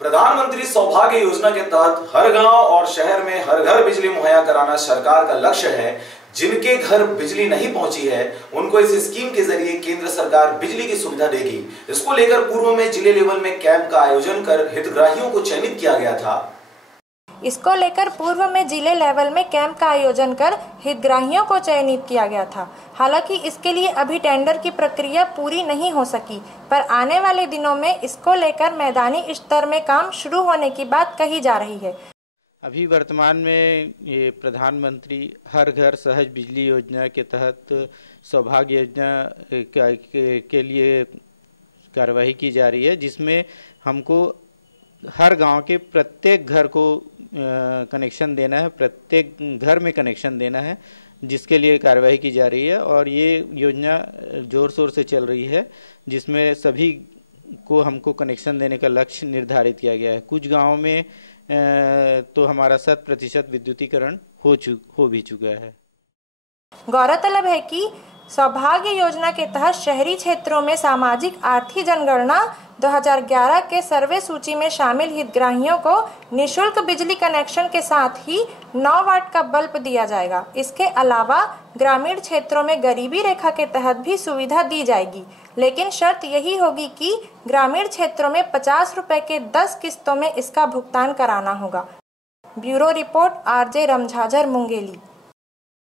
प्रधानमंत्री सौभाग्य योजना के तहत हर गांव और शहर में हर घर बिजली मुहैया कराना सरकार का लक्ष्य है। जिनके घर बिजली नहीं पहुंची है उनको इस स्कीम के जरिए केंद्र सरकार बिजली की सुविधा देगी। इसको लेकर पूर्व में जिले लेवल में कैंप का आयोजन कर हितग्राहियों को चयनित किया गया था। इसको लेकर पूर्व में जिले लेवल में कैंप का आयोजन कर हितग्राहियों को चयनित किया गया था। हालांकि इसके लिए अभी टेंडर की प्रक्रिया पूरी नहीं हो सकी, पर आने वाले दिनों में इसको लेकर मैदानी स्तर में काम शुरू होने की बात कही जा रही है। अभी वर्तमान में ये प्रधानमंत्री हर घर सहज बिजली योजना के तहत सौभाग्य योजना के लिए कार्रवाई की जा रही है, जिसमें हमको हर गांव के प्रत्येक घर को कनेक्शन देना है, प्रत्येक घर में कनेक्शन देना है, जिसके लिए कार्रवाई की जा रही है। और ये योजना जोर शोर से चल रही है, जिसमें सभी को हमको कनेक्शन देने का लक्ष्य निर्धारित किया गया है। कुछ गांवों में तो हमारा 100% विद्युतीकरण हो भी चुका है। गौरतलब है कि सौभाग्य योजना के तहत शहरी क्षेत्रों में सामाजिक आर्थिक जनगणना 2011 के सर्वे सूची में शामिल हितग्राहियों को निःशुल्क बिजली कनेक्शन के साथ ही 9 वाट का बल्ब दिया जाएगा। इसके अलावा ग्रामीण क्षेत्रों में गरीबी रेखा के तहत भी सुविधा दी जाएगी, लेकिन शर्त यही होगी कि ग्रामीण क्षेत्रों में 50 रुपए के 10 किस्तों में इसका भुगतान कराना होगा। Bureau report, RJ Ramjhajhar, Mungeli.